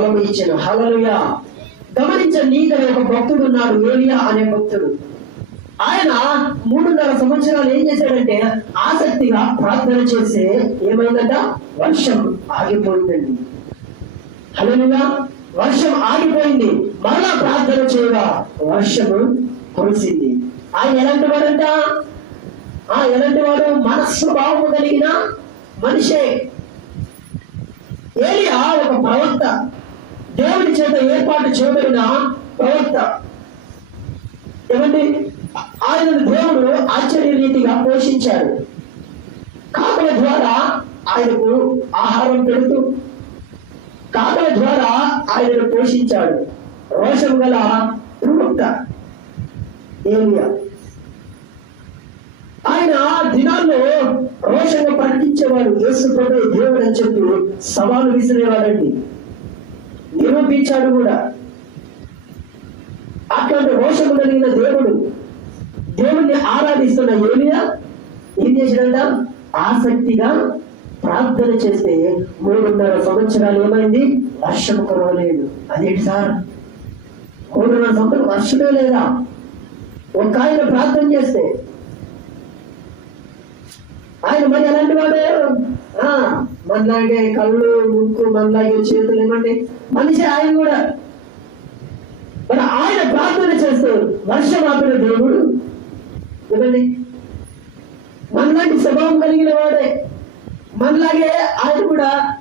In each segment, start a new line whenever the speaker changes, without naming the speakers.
బలము ఇచ్చాను హలలుయా గమనించండి ఇక్కడ ఒక భక్తుడు ఉన్నాడు ఏలియా అనే భక్తుడు. ఆయన మూడున్నర సంవత్సరాలు ఏం చేశాడంటే ఆసక్తిగా ప్రార్థన చేస్తే ఏమైందంట? వర్షం ఆగిపోయిందండి. హలలుగా వర్షం ఆగిపోయింది. మరలా ప్రార్థన చేయగా వర్షము కురిసింది. ఆయన ఎలాంటి వాడంట? ఆ ఎలాంటి వాడు? మనస్వభావము కలిగిన మనిషే. ఏలియా ఒక ప్రవక్త. దేవుడి చేత ఏర్పాటు చేయబడిన ప్రవక్త ఏమండి? ఆయన దేవుడు ఆశ్చర్య రీతిగా పోషించాడు. కాకుల ద్వారా ఆయనకు ఆహారం పెడుతూ కాకుల ద్వారా ఆయనను పోషించాడు. రోషం గల ప్రవక్త ఏలియా. ఆయన దినాల్లో రోషంగా ప్రకటించేవాడు యేసు ప్రభు దేవుడు అని చెప్పి సవాలు విసిరేవాడండి. నిరూపించాడు కూడా. అట్లాంటి రోషము కలిగిన దేవుడు దేవుణ్ణి ఆరాధిస్తున్న ఏలియా ఏం చేశాడంట? ఆసక్తిగా ప్రార్థన చేస్తే మూడున్నర సంవత్సరాలు ఏమైంది? వర్షం కురవలేదు. అదేంటి సార్? మూడున్నర సంవత్సరం వర్షమే లేదా? ఒక ఆయన ప్రార్థన చేస్తే ఆయన మరి ఎలాంటి వాడే? ఆ, మనలాగే కళ్ళు ముక్కు మనలాగే చేతులు ఏమండి మనిషి ఆయన కూడా. మరి ఆయన ప్రార్థన చేస్తారు మనిషి మాత్రమే దేవుడు. ఏమండి మనలాంటి స్వభావం కలిగిన వాడే. మనలాగే ఆయన కూడా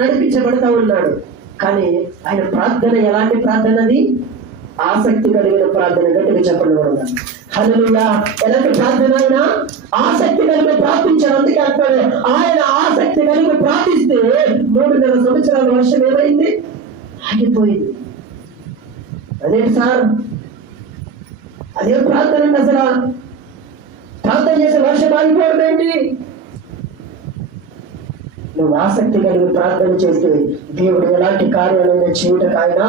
నడిపించబడతా ఉన్నాడు. కానీ ఆయన ప్రార్థన ఎలాంటి ప్రార్థన అది? ఆసక్తి కలిగిన ప్రార్థన గట్టిగా చెప్పండి కూడా. హల్లెలూయా. ఎలాంటి ప్రార్థన అయినా ఆసక్తి కలిగి ప్రార్థించారు అందుకే అంటాడు. ఆయన ఆసక్తి కలిగి ప్రార్థిస్తే మూడున్నర సంవత్సరాల వర్షం ఏమైంది? ఆగిపోయింది. అదే సార్? అదే ప్రార్థన అసలు? ప్రార్థన చేసే వర్షం ఆగిపోవడం ఏంటి? నువ్వు ఆసక్తి కలిగి ప్రార్థన చేస్తే దేవుడు ఎలాంటి కార్యాలైనా చేయటకు ఆయన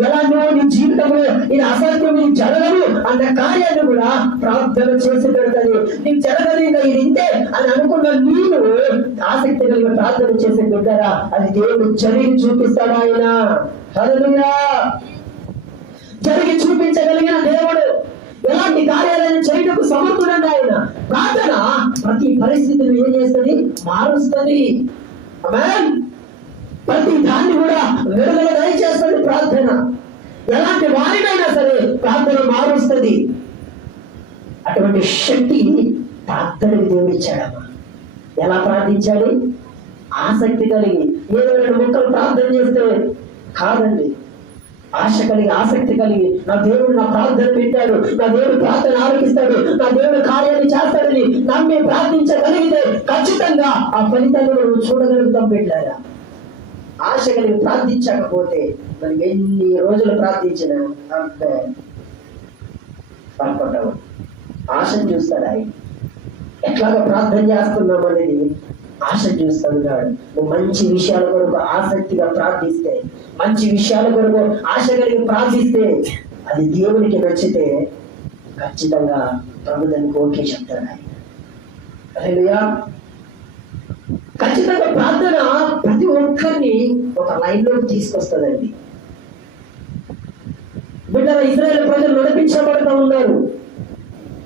ఎలా నువ్వు నీ జీవితంలో ఇది అసత్యం నీకు జరగదు అన్న కార్యాన్ని కూడా ప్రార్థన చేసి పెడతాది నీకు జరగదు ఇంకా ఇది ఇంతే అని అనుకున్న నీవు ఆసక్తి కలిగి ప్రార్థన చేసి పెడతారా అది దేవుడు జరిగి చూపిస్తాడు ఆయన. జరిగి చూపించగలిగిన దేవుడు. ఎలాంటి కార్యాలయం చేయటకు సమర్థుడంగా ఆయన. ప్రార్థన ప్రతి పరిస్థితిని ఏం చేస్తుంది మారుస్తుంది ప్రతి దాన్ని కూడా విడుదల దయచేస్తుంది ప్రార్థన. ఎలాంటి వారినైనా సరే ప్రార్థన మారుస్తుంది. అటువంటి శక్తి ప్రార్థనకి దేవుడు ఇచ్చాడమ్మా ఎలా ప్రార్థించాలి? ఆసక్తి కలిగి ఏదో రెండు ముక్కలు ప్రార్థన చేస్తే కాదండి. ఆశ కలిగి ఆసక్తి కలిగి నా దేవుడు నా ప్రార్థన పెట్టాడు నా దేవుడు ప్రార్థన ఆలోకిస్తాడు నా దేవుడు కార్యాన్ని చేస్తాడని నమ్మి ప్రార్థించగలిగితే ఖచ్చితంగా ఆ ఫలితాన్ని నువ్వు చూడగలుగుతాం పెట్టారా ఆశ కలిగి ప్రార్థించకపోతే మనం ఎన్ని రోజులు ప్రార్థించినా అంతే పడుకుంటావు ఆశను చూస్తాడు ఆయన? ఎట్లాగా ప్రార్థన చేస్తున్నాం అనేది ఆశ చూస్తున్నాడు నువ్వు మంచి విషయాల కొరకు ఆసక్తిగా ప్రార్థిస్తే మంచి విషయాల కొరకు ఆశ కలిగి ప్రార్థిస్తే అది దేవునికి నచ్చితే ఖచ్చితంగా ప్రభు దానికి ఓకే చెప్తాడు ఆయన. ఖచ్చితంగా ప్రార్థన ప్రతి ఒక్కరిని ఒక లైన్లోకి తీసుకొస్తుందండి. బిడ్డ ఇజ్రాయెల్ ప్రజలు నడిపించబడుతూ ఉన్నారు.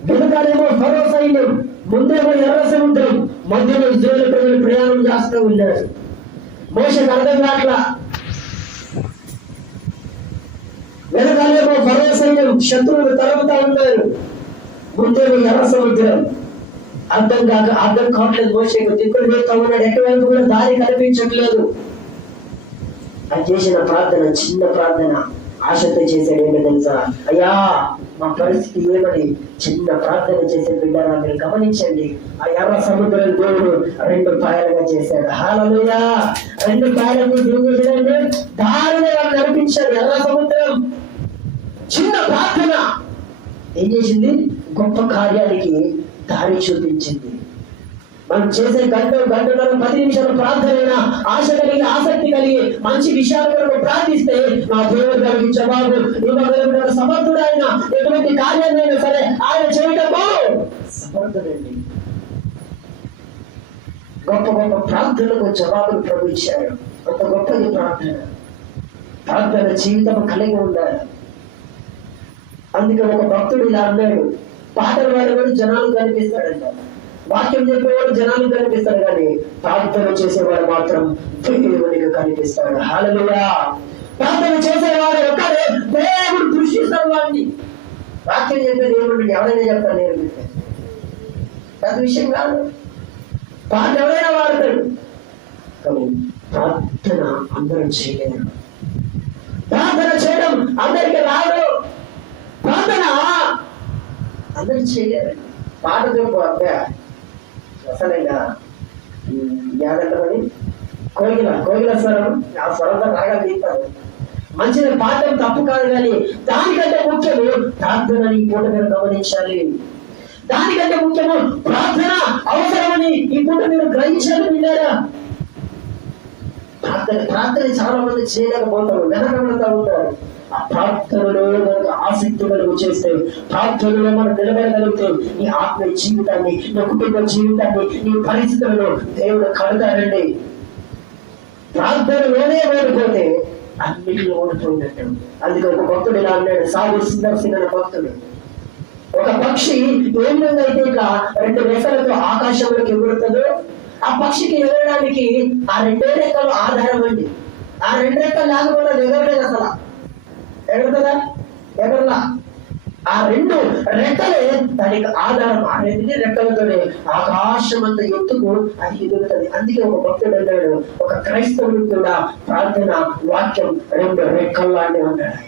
వెనకాలేమో ఫరో సైన్యం ముందేమో ఎర్ర సముద్రం మధ్యలో ఇజ్రాయెల్ ప్రజలు ప్రయాణం చేస్తూ ఉన్నారు. మోసకు అర్థం కాట్లా? వెనకాలేమో ఫరో సైన్యం శత్రువులు తరుగుతా ఉన్నారు. ముందేమో ఎర్ర సముద్రం. అర్థం కాక అర్థం కావట్లేదు మోసకు దిక్కులు పెడతా ఉన్నాడు. ఎటువంటి కూడా దారి కనిపించట్లేదు. అది చేసిన ప్రార్థన చిన్న ప్రార్థన. ఆశతో చేశాడు తెలుసా? అయ్యా మా పరిస్థితి ఏమని చిన్న ప్రార్థన చేసే బిడ్డారా మీరు గమనించండి. ఆ ఎర్ర సముద్రం దేవుడు రెండు పాయలుగా చేశాడు. హాలలుయా రెండు పాయలకు దేవుడు చూడండి నడిపించాడు ఎర్ర సముద్రం చిన్న ప్రార్థన. ఏం చేసింది? గొప్ప కార్యానికి దారి చూపించింది. మనం చేసే గంట గంటన్నర పది నిమిషాలు ప్రార్థన ఆశ కలిగి ఆసక్తి కలిగి మంచి విషయాల కొరకు ప్రార్థిస్తే మా దేవుడు కలిగి జవాబు ఇవ్వగలిగిన సమర్థుడైన ఎటువంటి కార్యాలైనా సరే ఆయన చేయటము సమర్థుడండి. గొప్ప గొప్ప ప్రార్థనకు జవాబులు ప్రభుత్వాడు ఇచ్చాడు. అంత గొప్ప ఉండాలి ప్రార్థన. ప్రార్థన జీవితం కలిగి ఉండాలి. అందుకే ఒక భక్తుడు ఇలా అన్నాడు. పాటలు పాడేవాడు జనాలు కనిపిస్తాడంట. వాక్యం చెప్పేవాడు జనాలు కనిపిస్తాడు కానీ ప్రార్థన చేసేవాడు మాత్రం దేవునికి కనిపిస్తాడు. హాలలుయా ప్రార్థన చేసేవాడు ఒకడే దేవుడు దృష్టిస్తాడు వాడిని. వాక్యం చెప్పే దేవుడు ఎవరైనా చెప్తాను నేను అది విషయం కాదు. పాట ఎవరైనా వాడతాడు. కానీ ప్రార్థన అందరం చేయలేరు ప్రార్థన చేయడం అందరికి రాదు. ప్రార్థన అందరూ చేయలేరు. పాట చెప్పు అబ్బాయి. అసలేగా యాదంటమని కోగిల కోగిల స్వరం ఆ స్వరంతో రాగా తీస్తారు మంచిది పాఠం తప్పు కాదు కానీ దానికంటే ముఖ్యము ప్రార్థనని పూట మీరు గమనించాలి. దానికంటే ముఖ్యము ప్రార్థన అవసరమని ఈ పూట మీరు గ్రహించాలి విన్నారా? ప్రార్థన ప్రార్థన చాలా మంది చేయలేకపోతారు వెనకబడతా ఉంటారు. ఆ ప్రార్థనలో ఆసక్తి కలుగు చేస్తే ప్రార్థనలో మనం నిలబడగలిగితే. నీ ఆత్మ జీవితాన్ని నీ కుటుంబ జీవితాన్ని నీ పరిస్థితులను దేవుడు కడతారండి ప్రార్థనలోనే ఓడిపోతే అన్నిటిలో ఓడిపోయినట్టు. అందుకే ఒక భక్తుడు ఇలా అన్నాడు సాగు సుందర్ సింగ్ అనే భక్తుడు. ఒక పక్షి ఏ విధంగా అయితే ఇట్లా రెండు రెక్కలతో ఆకాశంలోకి ఎగురుతుందో ఆ పక్షికి ఎగరడానికి ఆ రెండే రెక్కలు ఆధారం అండి. ఆ రెండు రెక్కలు లేకపోతే ఎగరలేదు అసలు. ఎగరుతుందా? ఎగరలా ఆ రెండు రెక్కలే దానికి ఆధారం. ఆ రెండు రెక్కలతోనే ఆకాశం అంత ఎత్తుకు అది ఎదుగుతుంది. అందుకే ఒక భక్తుడు అన్నాడు ఒక క్రైస్తవుడు కూడా ప్రార్థన వాక్యం రెండు రెక్కలు ఉన్నాడు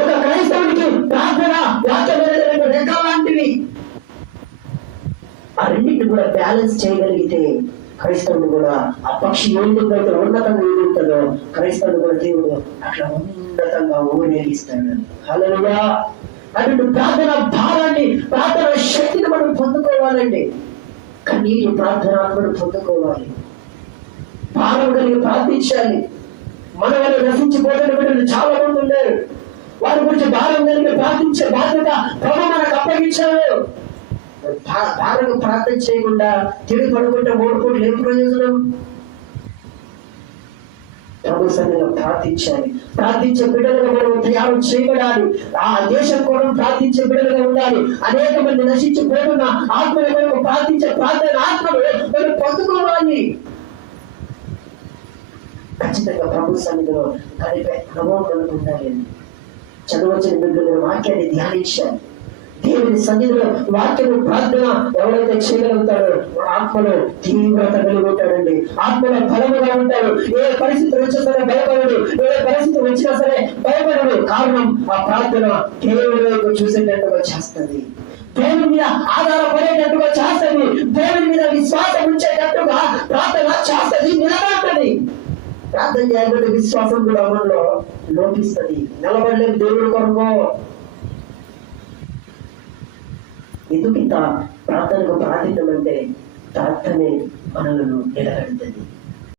ఒక క్రైస్తవుడికి ప్రార్థన వాక్యం రెండు రెక్కలు లాంటివి ఆ రెండింటిని కూడా బ్యాలెన్స్ చేయగలిగితే క్రైస్తవుడు కూడా ఆ పక్షి ఎందుకైతే ఉన్నతంగా ఎదుగుతుందో క్రైస్తవుడు కూడా దేవుడు అట్లా ఉన్నతంగా ఊరేగిస్తాడు హల్లెలూయా. అటువంటి ప్రార్థన భావాన్ని ప్రార్థన శక్తిని మనం పొందుకోవాలండి. కన్నీటి ప్రార్థనాత్మను పొందుకోవాలి. భారం కలిగి ప్రార్థించాలి. మన వల్ల నశించిపోతున్న బిడ్డలు చాలా మంది ఉన్నారు. వారి గురించి భారం కలిగి ప్రార్థించే బాధ్యత ప్రభు మనకు అప్పగించారు భా- భారం ప్రార్థన చేయకుండా తిరిగి పడుకుంటే మూడు కోట్లు ఏం ప్రయోజనం? ప్రభు సన్నిధిలో ప్రార్థించాలి. ప్రార్థించే బిడ్డలుగా మనం తయారు చేయబడాలి. ఆ దేశం కోసం ప్రార్థించే బిడ్డలుగా ఉండాలి. అనేక మంది నశించిపోతున్న ఆత్మలు కొరకు ప్రార్థించే ప్రార్థన ఆత్మలు మనం పొందుకోవాలి. ఖచ్చితంగా ప్రభు సన్నిధిలో కలిపే అనుభవం మనకు ఉండాలి. చదవచ్చిన బిడ్డలు వాక్యాన్ని ధ్యానించాలి. దేవుని సన్నిధిలో వాక్యము ప్రార్థన ఎవరైతే చేయగలుగుతారో వాడు ఆత్మలో తీవ్రత కలిగి ఉంటాడండి ఆత్మలో బలముగా ఉంటాడు ఏ పరిస్థితి వచ్చినా సరే భయపడడు ఏ పరిస్థితి వచ్చినా సరే భయపడడు కారణం ఆ ప్రార్థన దేవుని వైపు చూసేటట్టుగా చేస్తుంది. దేవుని మీద ఆధారపడేటట్టుగా చేస్తుంది. దేవుని మీద విశ్వాసం ఉంచేటట్టుగా ప్రార్థన చేస్తుంది నిలబడుతుంది. ప్రార్థన చేయకపోతే విశ్వాసం కూడా మనలో లోపిస్తుంది. నిలబడలేదు దేవుడి కొరకు ఎందుకు ఇంత ప్రార్థనకు అంటే ప్రార్థనే మనలను నిలబెడుతుంది.